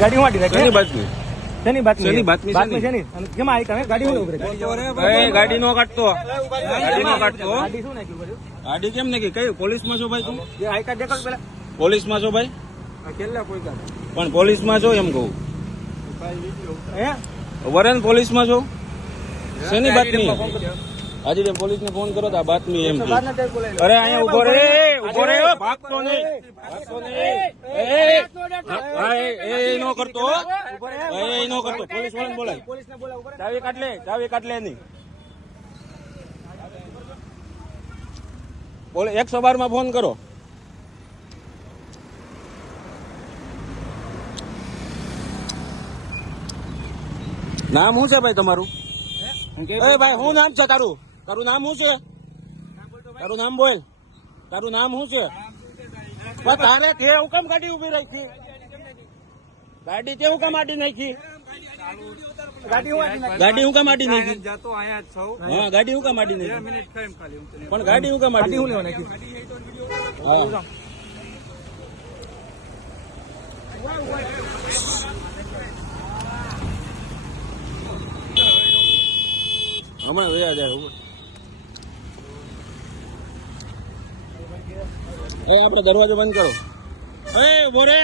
ગાડી હું આડી શેની બાતમી? શેની બાતમી? શેની બાતમી? બાતમી શેની? અને કેમ આવી તમે ગાડી હું ઉભી રહી? ગાડી નો કાઢતો, ગાડી નો કાઢતો. ગાડી શું નાખ્યું કર્યું? ગાડી કેમ નાખી? કઈ પોલીસમાં છો ભાઈ તું? જે આઈ કાર્ડ દેખાડ પેલા. પોલીસમાં છો ભાઈ? કેટલા કોઈ ગાડી? પણ પોલીસમાં છો એમ કહું. હે? વરેન પોલીસમાં છો? શેની બાતમી? આજે પોલીસને ફોન કરો તો આ બાતમી એમ કે. અરે અહીંયા ઉભો રે, ઉભો રે, ભાગતો નહીં, ભાગતો નહીં. એ નો કરતો, એ નો કરતો. પોલીસ વાળાને બોલાય. પોલીસને બોલાવ ઉપર. ચાવી કાઢ લે, ચાવી કાઢ લે એની. બોલે 112 માં ફોન કરો. નામ શું છે ભાઈ તમારું? એ ભાઈ શું નામ છે તારું? તારું નામ શું છે? તારું નામ બોલ. તારું નામ શું છે? તારે તે હું કેમ ગાડી ઉભી રાખી? ગાડી તે હું કેમ આડી નાખી? ગાડી હું કેમ આડી નાખી? હા, ગાડી હું કેમ આડી નાખી? પણ ગાડી હું કેમ આડી નાખી? હા, હમણાં વયા જાય. એ આપણે દરવાજો બંધ કરો. એ ઉભો રે.